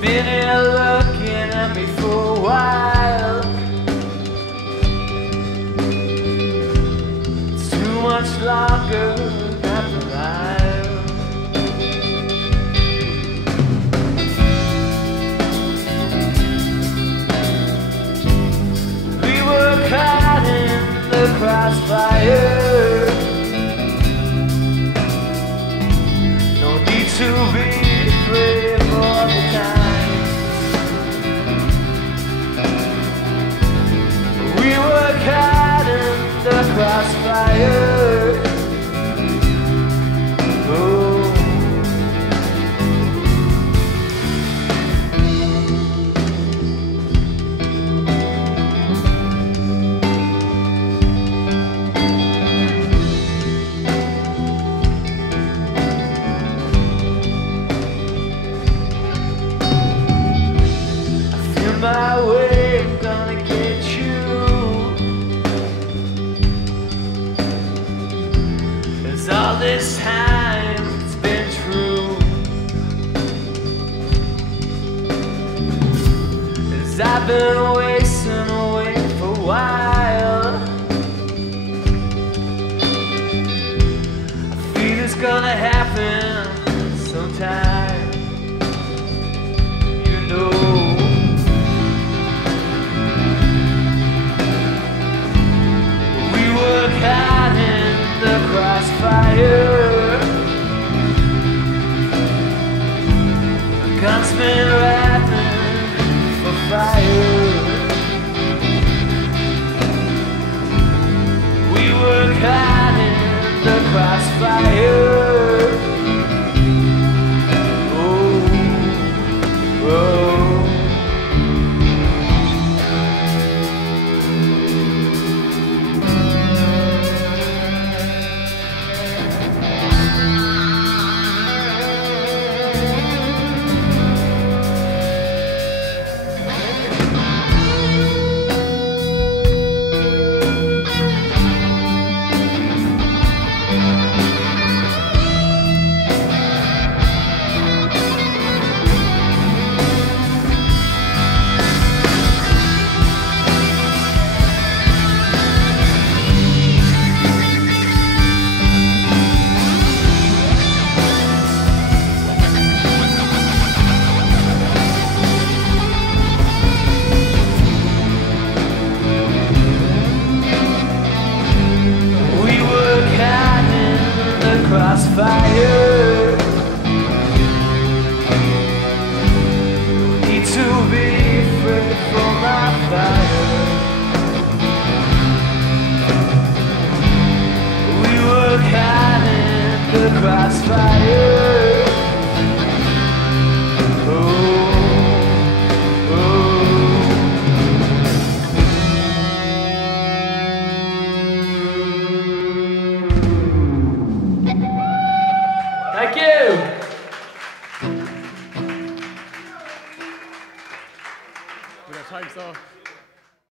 been here looking at me for a while. It's too much longer after life. We were caught in the crossfire. No need to be afraid for the time. We were caught in the crossfire. Oh. My way, I'm gonna get you. As all this time it's been true. As I've been wasting away for a while, I feel it's gonna happen sometime. You know. Caught in the crossfire. The gun's been rapping for fire. We were caught in the crossfire.